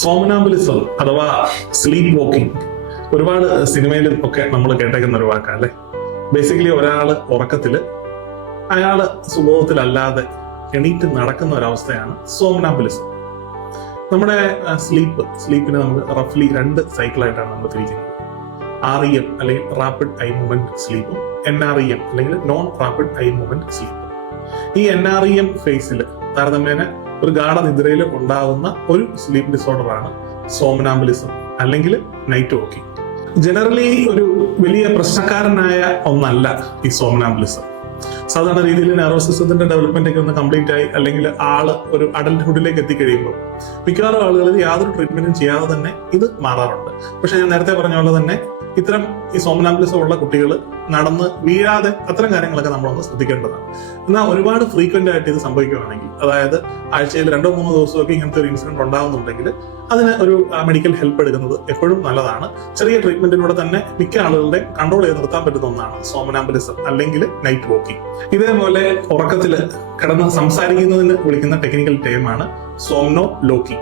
Somnambulism അഥവാ sleep walking ഒരുപാട് സിനിമയിലും ഒക്കെ നമ്മൾ കേട്ടേക്കുന്ന ഒരു വാക്കാണ് അല്ലെ. ബേസിക്കലി ഒരാള് ഉറക്കത്തില് അയാള് സുബോധത്തിലല്ലാതെ എണീറ്റ് നടക്കുന്ന ഒരവസ്ഥയാണ് സോമനാംബുലിസം. നമ്മുടെ സ്ലീപ്പിനെ നമ്മൾ റഫ്ലി 2 സൈക്കിളായിട്ടാണ് നമ്മൾ തിരിക്കുന്നത്. REM അല്ലെങ്കിൽ റാപ്പിഡ് ഐ മൂവ്മെന്റ് സ്ലീപ്പും NREM അല്ലെങ്കിൽ നോൺ റാപ്പിഡ് ഐ മൂവ്മെന്റ് സ്ലീപ്പും. ഈ NREM ഫേസിൽ താരതമ്യേന ഒരു ഗാഠനിദ്രയിൽ ഉണ്ടാകുന്ന ഒരു സ്ലീപ്പ് ഡിസോർഡർ ആണ് സോമനാംബുലിസം അല്ലെങ്കിൽ നൈറ്റ് വാക്കിംഗ്. ജനറലി ഒരു വലിയ പ്രശ്നക്കാരനായ ഒന്നല്ല ഈ സോമനാംബുലിസം. സാധാരണ രീതിയിൽ നെർവസ് സിസ്റ്റത്തിന്റെ ഡെവലപ്മെന്റ് ഒക്കെ ഒന്ന് കംപ്ലീറ്റ് ആയി അല്ലെങ്കിൽ ആള് ഒരു അഡൽട്ട്ഹുഡിലേക്ക് എത്തിക്കഴിയുമ്പോൾ മിക്കവാറും ആളുകളിൽ യാതൊരു ട്രീറ്റ്മെന്റും ചെയ്യാതെ തന്നെ ഇത് മാറാറുണ്ട്. പക്ഷെ ഞാൻ നേരത്തെ പറഞ്ഞ പോലെ തന്നെ ഇത്തരം ഈ സോമനാംബുലിസം ഉള്ള കുട്ടികൾ നടന്ന് വീഴാതെ അത്തരം കാര്യങ്ങളൊക്കെ നമ്മളൊന്ന് ശ്രദ്ധിക്കേണ്ടതാണ്. എന്നാൽ ഒരുപാട് ഫ്രീക്വന്റ് ആയിട്ട് ഇത് സംഭവിക്കുകയാണെങ്കിൽ, അതായത് ആഴ്ചയിൽ 2-3 ദിവസമൊക്കെ ഇങ്ങനത്തെ ഒരു ഇൻസിഡന്റ് ഉണ്ടാകുന്നുണ്ടെങ്കിൽ അതിന് ഒരു മെഡിക്കൽ ഹെൽപ്പ് എടുക്കുന്നത് എപ്പോഴും നല്ലതാണ്. ചെറിയ ട്രീറ്റ്മെന്റിലൂടെ തന്നെ മിക്ക ആളുകളുടെ കൺട്രോൾ ചെയ്ത് നിർത്താൻ പറ്റുന്ന ഒന്നാണ് സോമനാംബുലിസം അല്ലെങ്കിൽ നൈറ്റ് വാക്കിംഗ്. ഇതേപോലെ ഉറക്കത്തിൽ കിടന്ന് സംസാരിക്കുന്നതിന് വിളിക്കുന്ന ടെക്നിക്കൽ ടേമാണ് സോംനോ ലോക്കി.